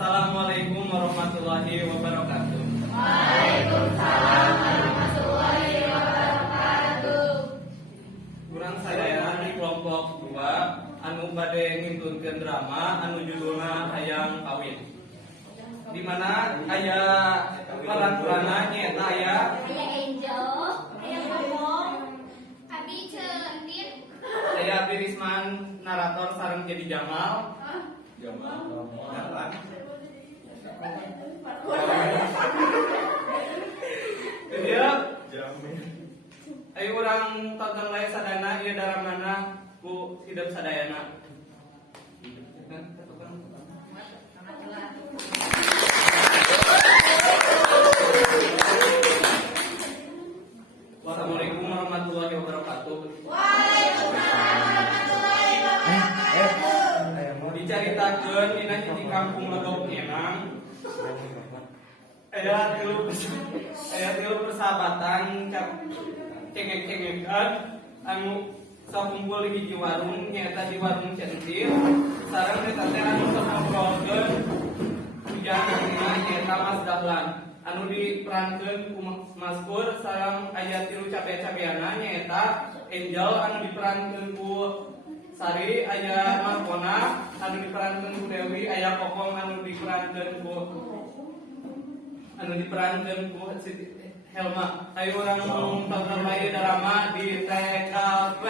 Assalamualaikum warahmatullahi wabarakatuh. Waalaikumsalam warahmatullahi wabarakatuh. Kurang sadaya di kelompok 2 anu bade ngintutkeun drama anu judulna Hayang Kawin. Di mana aya peran-peranna nyaeta aya Angel, aya Ngomong, Abi Centin, aya Pirisman narator sareng jadi Jamal. Dia ayo urang tonton lain sadana ieu daramana ku hidup sadayana. Wassalamualaikum warahmatullahi wabarakatuh. Waalaikumsalam warahmatullahi wabarakatuh. Dicaritakeun dina hiji kampung Legok Nyenang. Aya tilu persahabatan cengek-cengekan anu sakumpul di hiji warung nyaeta di warung Centil sareng eta teh anu sok ngobrolkeun hujanna nyaeta Mas Dahlan anu diperankeun ku Mas Pur sareng aya tilu cabe-cabeana nyaeta Angel anu diperankeun ku Sari, aya Markona anu diperankeun ku Dewi, aya Kokong anu diperankeun ku Siti Helma. Ayo urang tonton bae drama di TKP.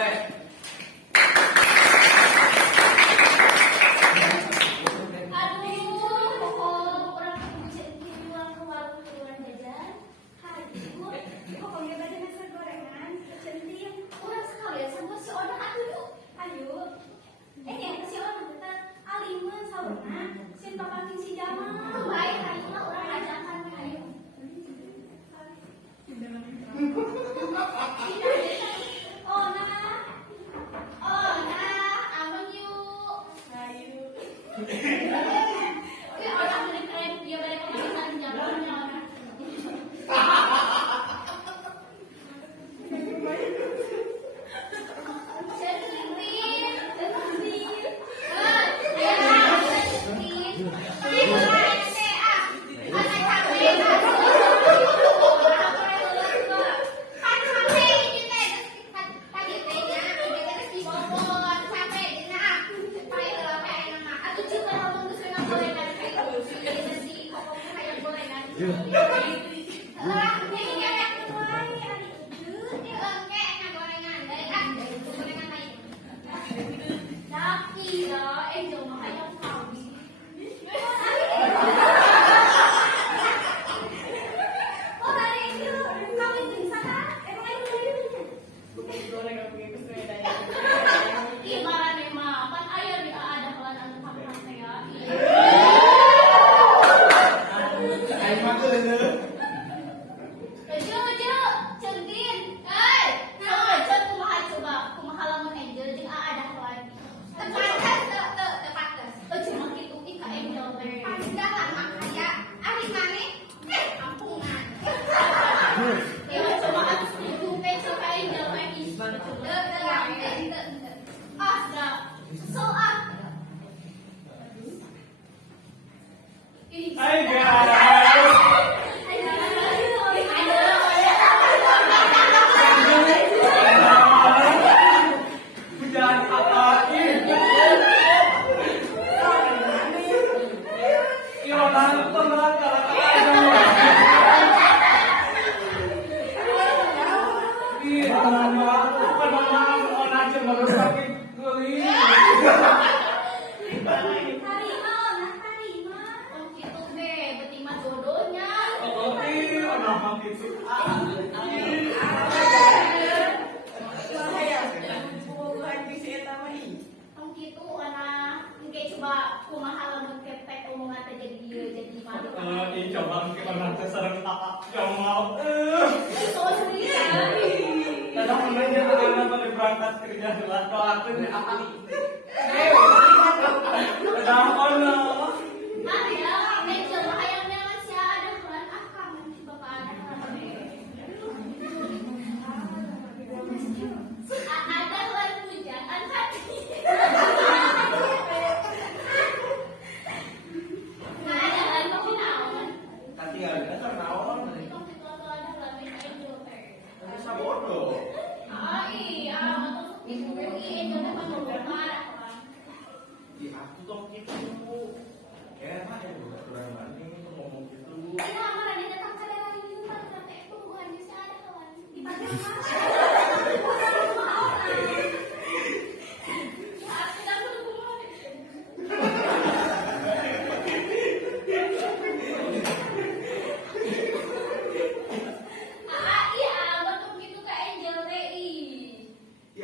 Nah,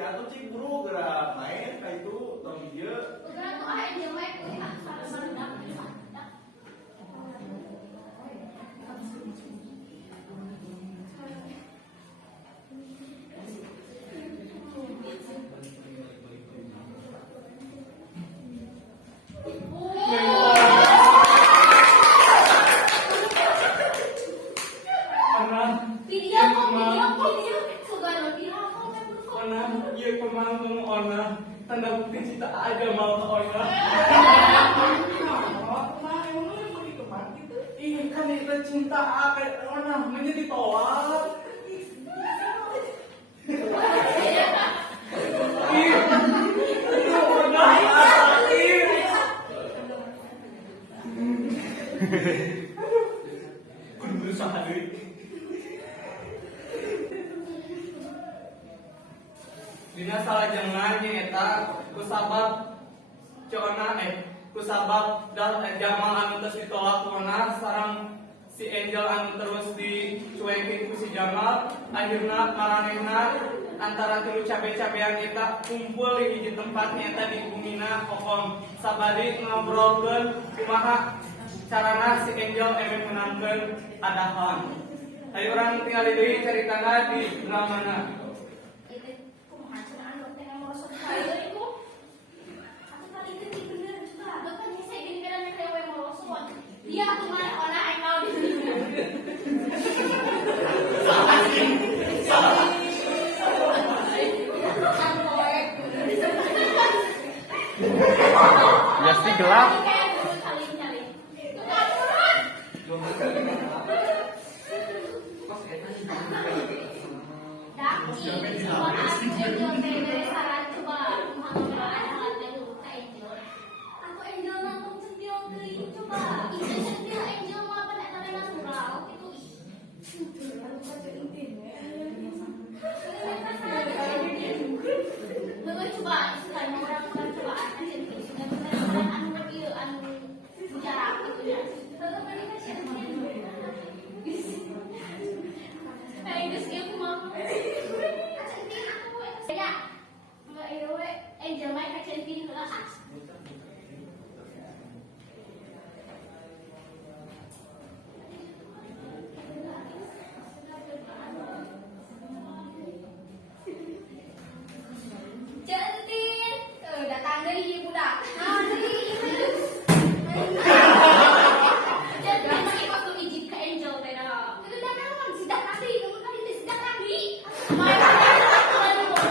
atuh cik buru gerak main kayak itu tong hijau. Udah tuh Angel mah itu sareng-sareng video sugano dia apa Ona, iya kemang ona, tanda bukti cinta aja mau ona. Ih kan itu cinta apa ona menjadi tolak. Ih, itu ona ih. Kudu berusaha deui. Dina salah jangan nyeta kusabab kusabab Jamal anu terus ditolak Ona sarang si Angel anu terus dicuekin ku si Jamal akhirna maranehna antara tilu cabe-cabean eta kumpul di hiji tempat nyeta di bumina kokom sabari ngobrolkeun kumaha carana si Angel menangkeun adahan. Ayo urang tingali deui caritana di dramana. Dia tuh mana orang yang mau di sini. Pasti gelap. Angel Mike kacentin lah. Centin, datang dari budak. Nah, dari Centin masih waktu izin ke Angel tera. Itu dah memang sidak tadi, kamu tadi sidak tadi.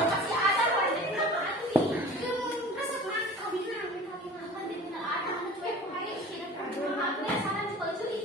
Masih ada wajah apa tadi? Rasa kurang kami nak kami makan dan tidak ada anak cuek pahaya tidak pernah. Aku yang salah juga curi.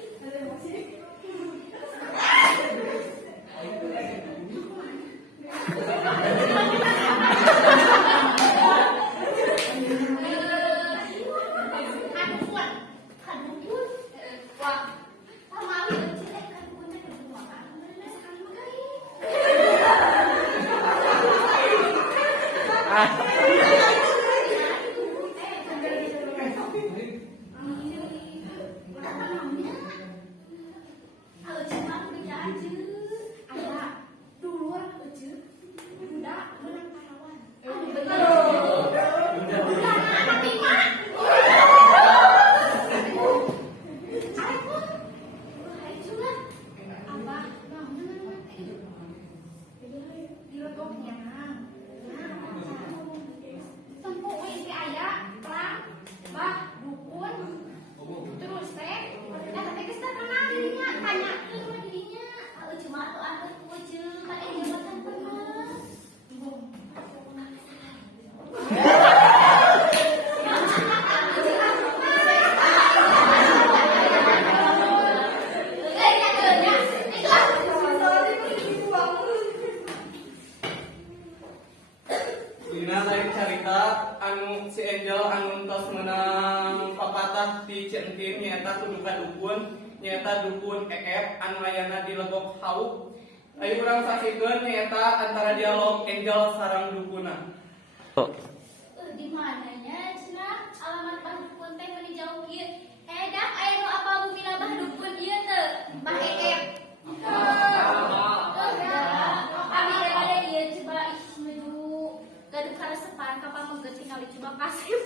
Dina lain carita anu si Angel anu tos menang papatah di Centin nyata kudu ka dukun nyata dukun EF anu ayana di Legok Hauk. Ayo urang saksikeun nyata antara dialog Angel sareng dukuna. Di mananya cenah alamat bah dukun teh mun dijauh kieu. Dak aya nu apa bumina bah dukun ieu teu? Bah EF. Abi daripada ieu coba ih menuju karesepan kapan mengget tingali coba kasih.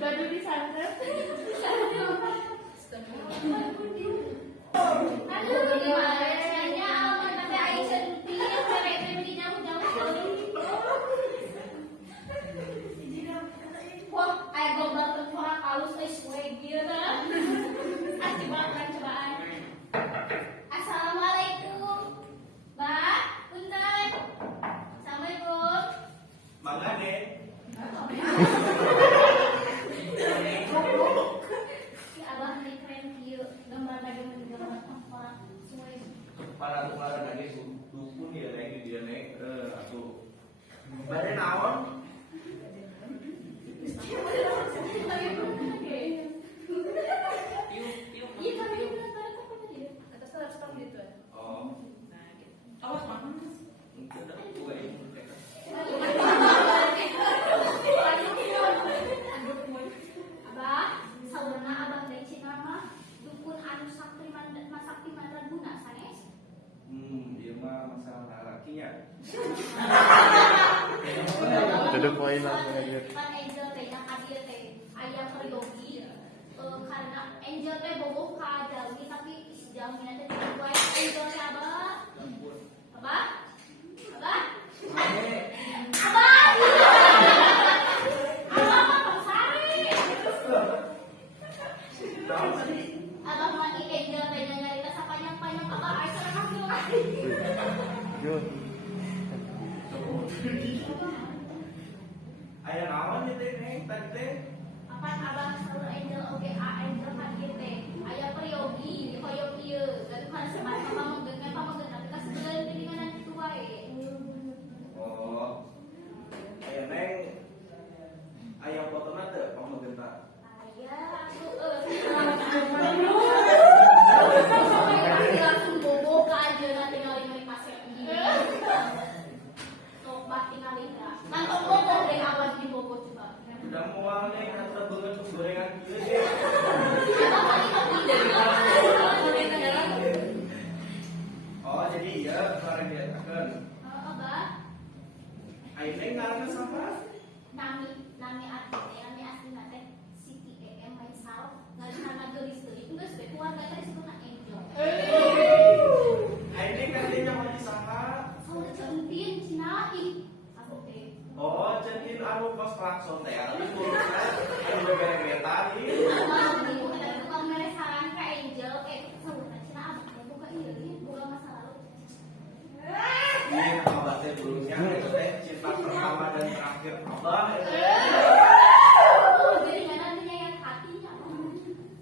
Baju disantet. Aduh, gimana caranya aman sampai air sentil, sampai di jauh-jauh. Wah, air gombal tengkorak halus gitu. Asli banget cobaan. Assalamualaikum. Mbak, punten. Assalamualaikum. Mangga deh. Si abah nih keren kieu, gambar baju gambar tengkorak sesuai. Para tukar lagi dukun dia lagi dia naik atuh. Bade naon? Iya, kami di belakang apa tadi? Atas harus tahu gitu. Oh. Nah, gitu. Awas panas. Mungkin ada dua ini. Abah, saudara abang dari Cina mah dukun anu sakti mandraguna sanes. Dia mah masalah lakinya. Duduk poin lah dia. Kan angel teh yang hadir teh aya peryogi. Karena angel teh boboh ka jalmi tapi si jalmi teh kuat angel teh abah. Abah? Abah? Abah! Abah mah sari. Abah mah di angel teh nyari sa panjang-panjang abah aya kana kaki. Yo. Aya naon ya teh neng tadi teh? Apan abang selalu angel oke angel hadir teh aya peryogi hoyong ieu dan kan sebat pamanggeut tapi ka sebelah dengan itu wae. Oh. Aya neng. Aya fotona teh pamagenta. Aya langsung bobo ka ajeuna tinggal di pasir di. Sok bat tinggal da. Kan bobo deh awan di bobo coba. Udah mual neng atuh banget gorengan kieu deh. Oh, jadi iya kemarin diatakan. Abah Aing neng ngaranna sapa? nami asli teh Siti EM Maisal ngaranna geulis teuing geus teh keluarga teh disebutna Angel. Aing neng nantinya mau disangka. Saudara centin Cina ih aku teh. Oh, centin anu pos klakson teh anu kulitnya anu bebek-bebetan ieu. Abang ibu kada tukang meresaran ka Angel saudara Cina abang teh boga ieu boga masa lalu. Ini abah teh dulunya itu teh cinta pertama dan terakhir abah. Jadi nantinya yang hatinya.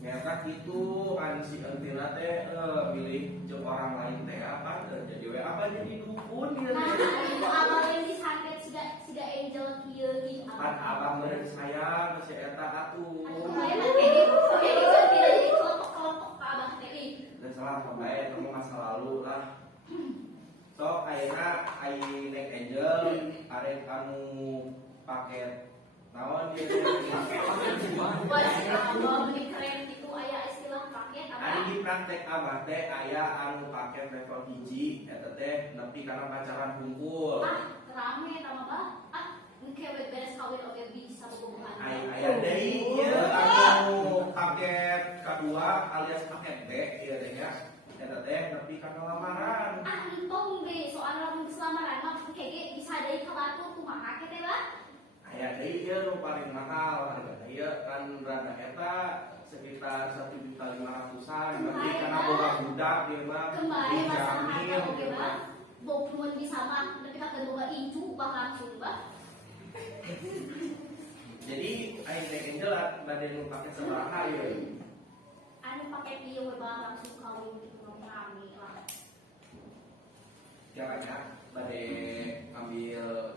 Nyata itu kan si entina teh milih jeung orang lain teh apa jadi we apa jadi dukun ieu Nah, teh. itu awal yang disantet siga Angel kieu di Kan abang meureun sayang si eta atuh. Abang teh. Dan salah pembaik kamu masa lalu lah. So ayeuna aing naik Angel arek anu paket naon dia paket Wah, beli keren itu aya istilah paket Ari apa? di praktek abah teh aya anu paket level hiji eta teh nepi kana pacaran hungkul. Rame sama bah. Engke beres kawin oge bisa bobogohan. Aya deui ieu anu paket kedua alias paket B ieu teh ya. Eta teh nepi kana lamaran. Entong be soal lamun keselamaran mah kege bisa deui ka batu kumaha ke teh bah? Aya deui ieu nu paling mahal hargana ieu kan rada eta sekitar 1.500.000-an berarti karena boga budak ieu mah Kembali masalah dijamin harga oge gitu bah. Bokmun bisa mah tapi kita boga incu bah langsung bah. Jadi aing teh Angel bade nu paket sabaraha ieu? Anu pakai pieu bah langsung kawin gitu rame lah. Caranya bade ambil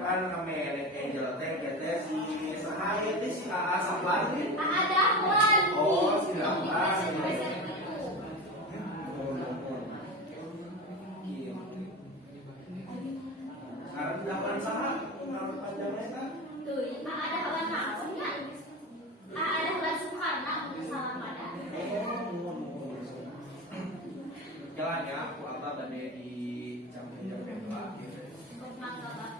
kan kami Angel teh kita si sahaya teh si AA Saplan. Ada Dahlan. Oh, si Dahlan. Karena Dahlan saha? Karena panjangnya kan? Tuh, ada Dahlan naonnya? Ada Dahlan Sukarna untuk salam pada. Jalan ya, aku apa tadi di jam-jam kedua. Mangga, Pak.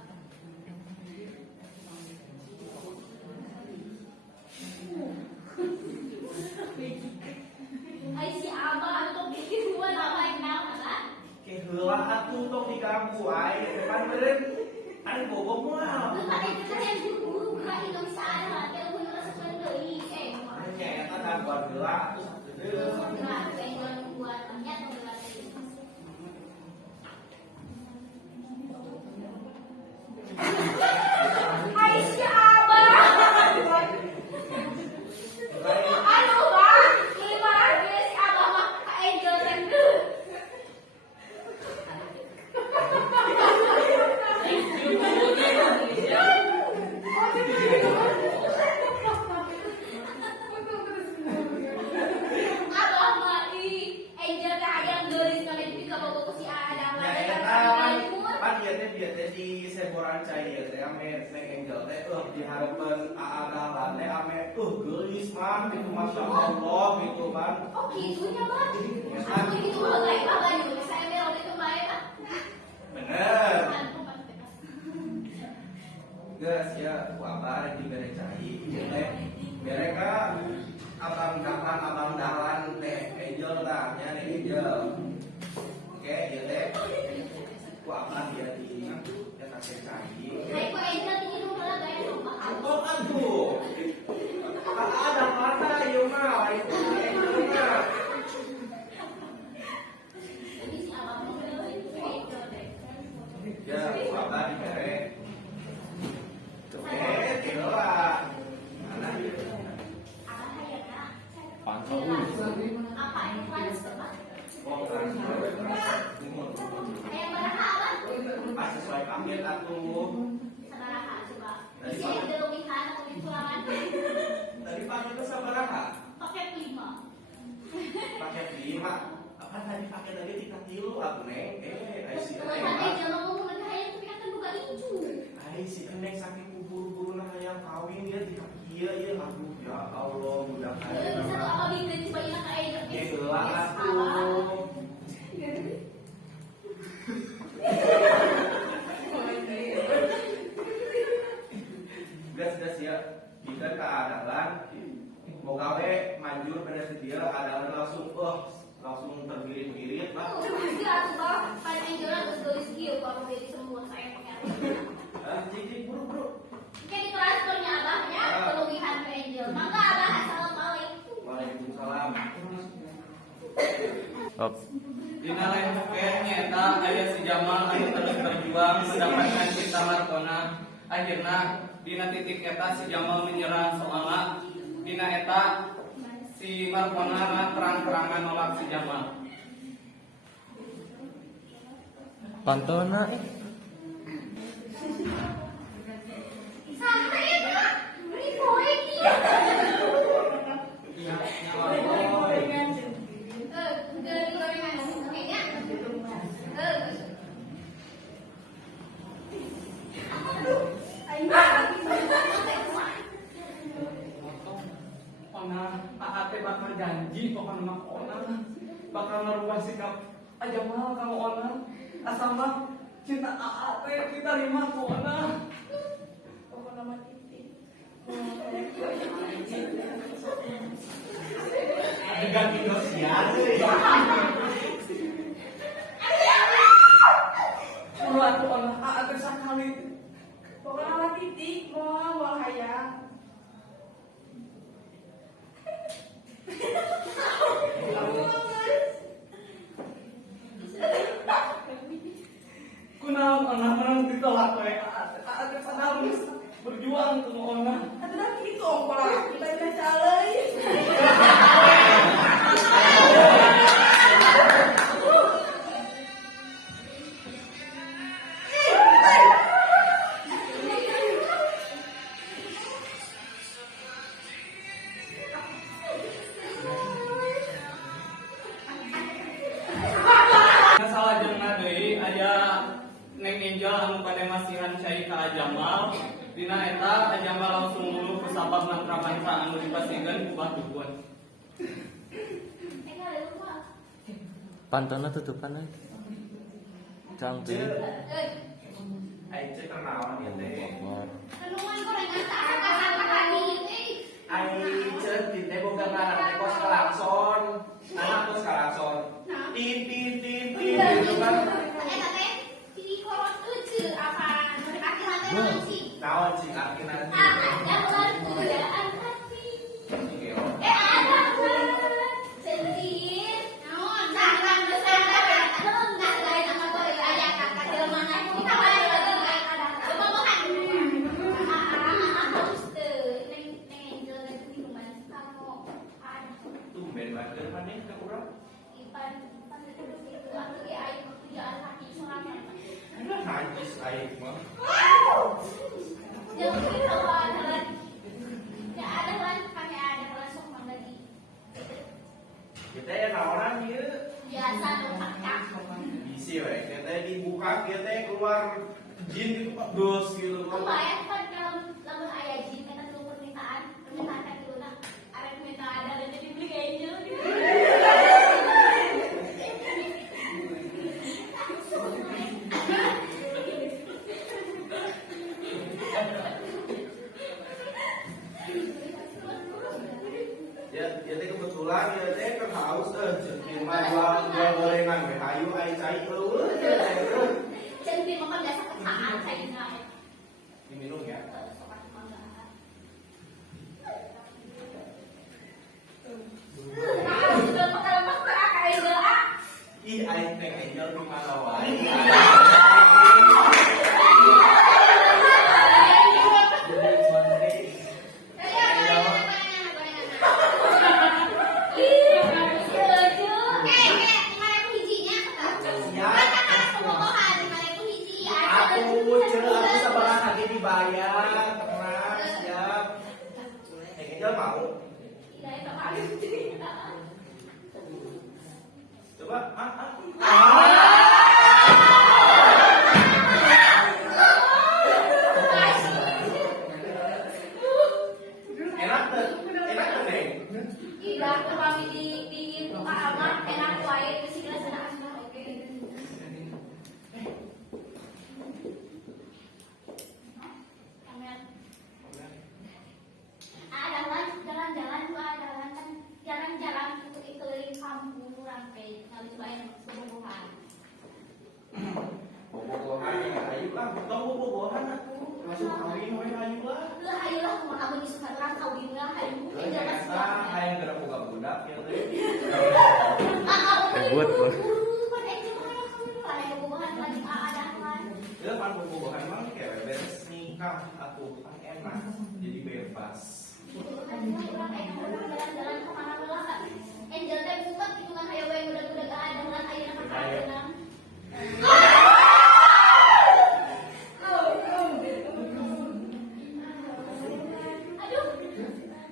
Ay si Abah untuk bikin gua namanya kan? Keheula atuh tong diganggu ae, kan beureun anu bobo moal. Lu tadi kita yang buru-buru ka Indonesia ada lah, kita pun rasa deui. Nya eta kan buat geula atuh Nah, pengen buat banyak pembelaan ini. Ay si Abah. Anu Bang, lima si Abah mah ka Angel teh. Abah mah Angel teh hayang geulis kali di ka bogo si Adam. Nya eta kan bieu teh di seboran cai ieu teh ame Angel teh dihareupeun AA Dahlan teh ame geulis mah gitu masyaallah gitu kan. Oh gitunya Bang. Aku gitu bagai juga saya belok itu bae Pak. Bener. Geus ya ku abah di bere cai ieu teh bere ka Abang Dahlan teh Angel tah nya Angel. Oke ieu teh ku abah dia di eta teh cai. Hai ku Angel tinggi nu heula bae rumah. Oh aduh. Ada mana ieu mah itu Angel mah. Jadi si Abah mah itu Angel deh. Ya ku abah di bere. Kilo lah. Mana ieu? Abah hayangna. Pantau. Apa ini transfer Pak? Oh, kan. Hayang baraha Abah? Pas sesuai pamit atuh. Sabaraha coba. Isi ada lebihan atau dikurangan? Tadi pakai itu sabaraha? Paket 5. Pakai 5. Apa tadi pakai tadi 3 kilo aku neng? Ai si Kalau Neng. Angel ngomong lagi hayang tapi kan buka incu. Ai si Neng saking buru-buru nah hayang kawin dia di kieu ieu aduh ya Allah budak Bisa aya tuh nama. Abah bikin coba ieu ka Angel. Geula atuh. Gas ya, kita keadaan mau gawe manjur pada dia keadaan langsung terbirit-birit lah. Pasti atuh Bang, pan Angel harus geulis kieu kalau jadi semua saya pakai. Cicik buru. Jadi transfernya Abahnya kelebihan ke Angel. Maka Abah assalamualaikum. Waalaikumsalam. Op. Dina lain pokoknya eta aya si Jamal anu terus berjuang mendapatkan cinta Martona. Akhirna dina titik eta si Jamal menyerah soalna dina eta si Martona terang-terangan nolak si Jamal. Pantona. Santai ya Pak. Beri poin dia. Gorengan. Oke ya. Ona AAT bakal janji pokoknya mah ona bakal ngerubah sikap Jamal kalau ona asal mah cinta AAT diterima ku ona. Pokoknya mah titik. Adegan Indosiar. Ulah tuh ona AAT sakali. Pokoknya mah titik, mau hayang. Kunaon ona menang ditolak we AAT padahal geus berjuang tuh ona. Atuh gitu ongkola, kita udah caleuy. langsung dulu ku sabab mantra-mantra anu dipasieun ku Batukun. Pantona tutupan euy. Cang teh. Aing cek kenalan ya teh. Kenuan gorengan tak kata-kata Aing cek di teh boga ngaran teh kos klakson. Anak kos klakson. Tin tin tin tin gitu kan. Naon sih artina tumben banget maneh ka urang. Najis aing mah. Kita ya naonan ieu. Biasa dong kakak. Bisi we, kita dibuka kita keluar jin itu kok dos gitu. Lumayan kan kalau lamun aya jin kan itu permintaan kan dulu nah ada permintaan ada jadi beli angel gitu. Ya teh kebetulan ya teh kan haus jeung mah jual gorengan we hayu aing cai eueuh. Jadi makan biasa ketaan saya Diminum ya. Ih aing teh angel di mana wae. Aku sabaran lagi dibayar, tenang, siap. Angel mau? Coba, Enak tuh, Neng. Tidak, kami di kamar enak wae di sini senang oke. Jalan-jalan keliling kampung sampai nggak cobain bobogohan. Bobogohan ya, ayo lah, betul bobogohan aku. Masuk kawin we ayo lah. Lah ayolah kumaha abang disuka orang kawin lah ayo. Biasa hayang geura boga budak ya teh. Buat loh. Ya pan bobogohan mah kayak beres nikah atuh kan enak. Jadi bebas. Jalan-jalan kemana-mana kan. Angel teh buka gitu kan kayak wae udah ada kan ayeuna kakak. Aduh.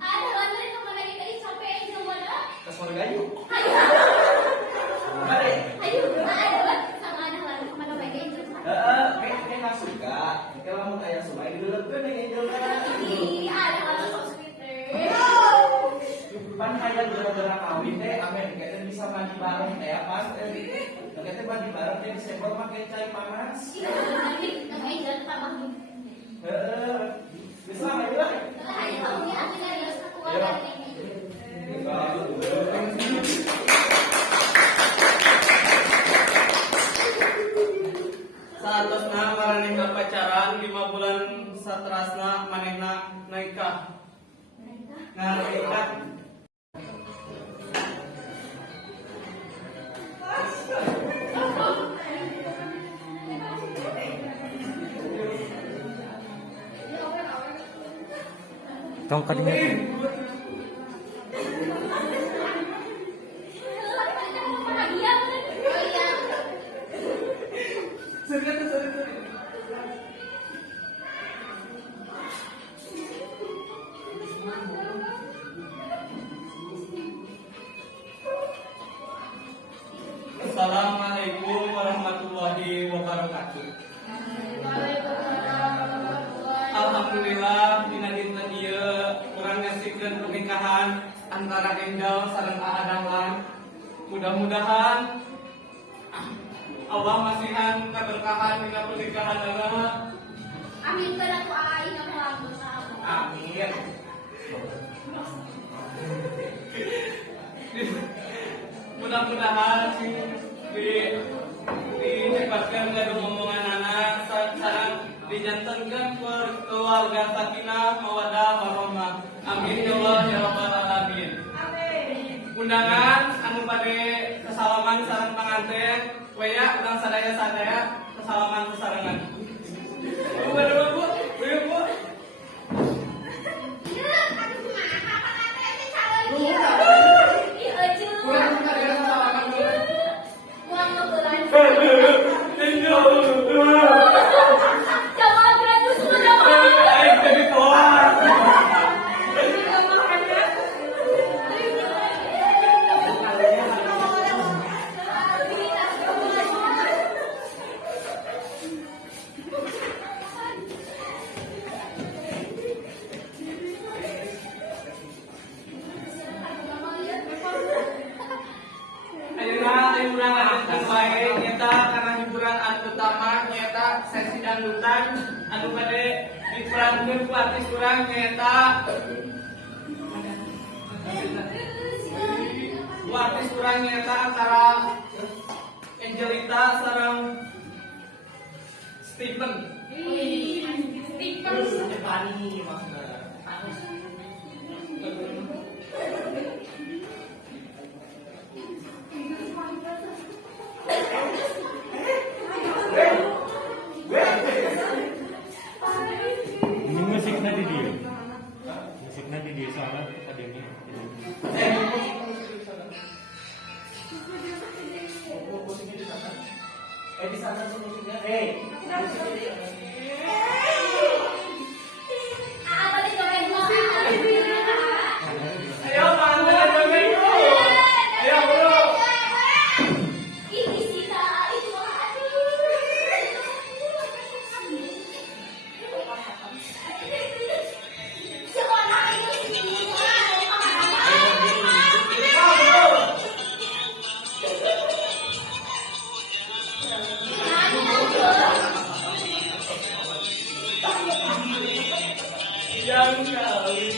Ada lantai kemana kita sampai Angel mana? Ke surga yuk. Ayo, ada sama ada lantai kemana bae Angel. Kayak nggak suka. Kalau mau kayak suka dilebkeun nih Angel teh. Ih, ada lantai sok sweet teh. Pan hayang geura-geura kawin teh amen kita bisa mandi bareng teh pas kita mandi bareng teh disebut make cai panas. Nanti nama Angel tambah. Heeh. Bisa ayo lah. Ayo kamu ya, aku dari satu orang ini. Saatosna maranehna pacaran 5 bulan saterasna manehna nikah. Nikah. Tong kadinya. Assalamualaikum warahmatullahi wabarakatuh. Alhamdulillah. alhamdulillah dina dinten ieu urang ngasikeun pernikahan antara Angel sareng Aadangan. Mudah-mudahan Allah masihan keberkahan dina pernikahanna. Amin kada ku ai na melamun. Amin. Mudah-mudahan dicepatkan gaduh omongan anak sareng dijantenkeun keluarga sakinah mawaddah warahmah. Amin ya Allah ya rabbal alamin. Undangan anu bade kesalaman sareng panganten waya urang sadaya-sadaya kesalaman sesarengan. Bu. Sesi dangdutan anu bade diperankeun ku artis urang nyaeta antara Angelita sareng Stephen. Jepani maksudna. Ini musiknya di dia. Musiknya di dia soalnya ada ini. Di sana tuh musiknya. Ayo panggil joget bro. Ayo bro. Yang kawin.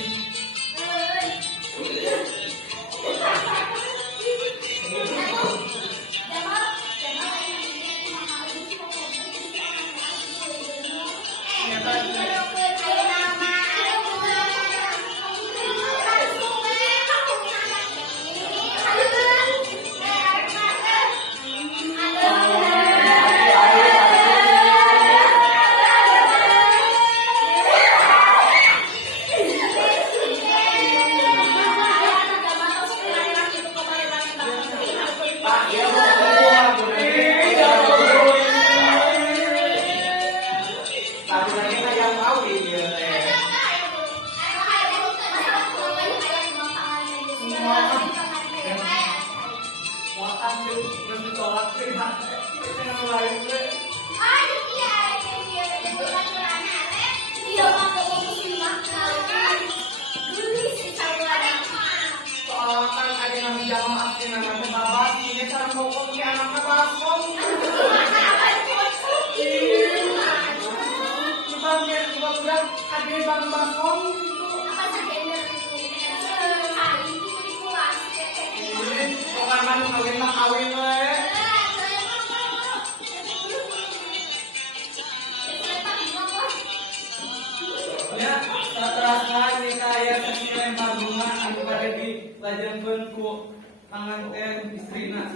Lajenkeun ku panganten istrina.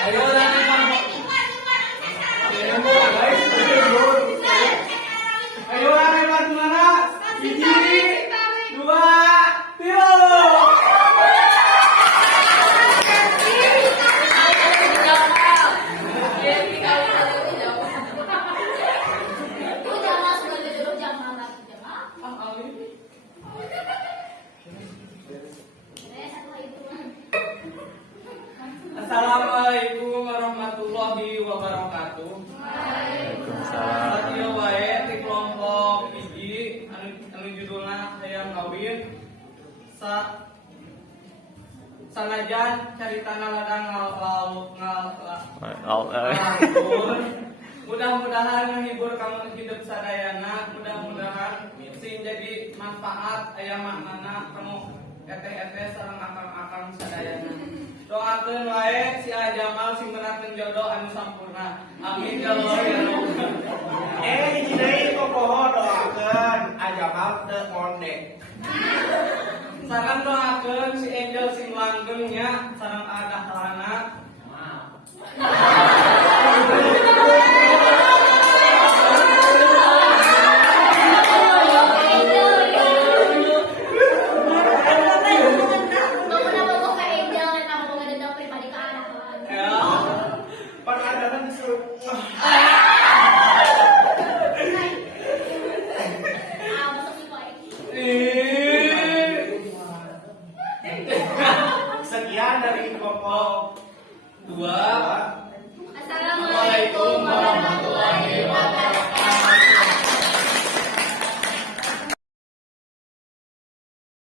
Ayo lagi ayo lagi mana? Hiji, dua, tiga. Assalamualaikum warahmatullahi wabarakatuh. Waalaikumsalam. Sadio wae ti kelompok hiji anu judulna hayang kawin. Sanajan caritana ladang ngalangkur. Mudah-mudahan menghibur kamu hidup sadayana. Mudah-mudahan sing jadi manfaat aya maknana kamu eteh-eteh sareng akang-akang sadayana. Doakeun wae si Jamal sing meunangkeun jodoh anu sampurna. Amin ya Allah ya Rabbal. Hiji deui popoho doakeun Ajamal teu ngondek. Sareng doakeun si Angel sing langgeng nya sareng adahlana. Bangun boboh ka Angel dan kamu boga dendam pribadi ka anak. Ya. Pangandaran disuruh. Masuk si Boy. Sekian dari kelompok 2. Assalamualaikum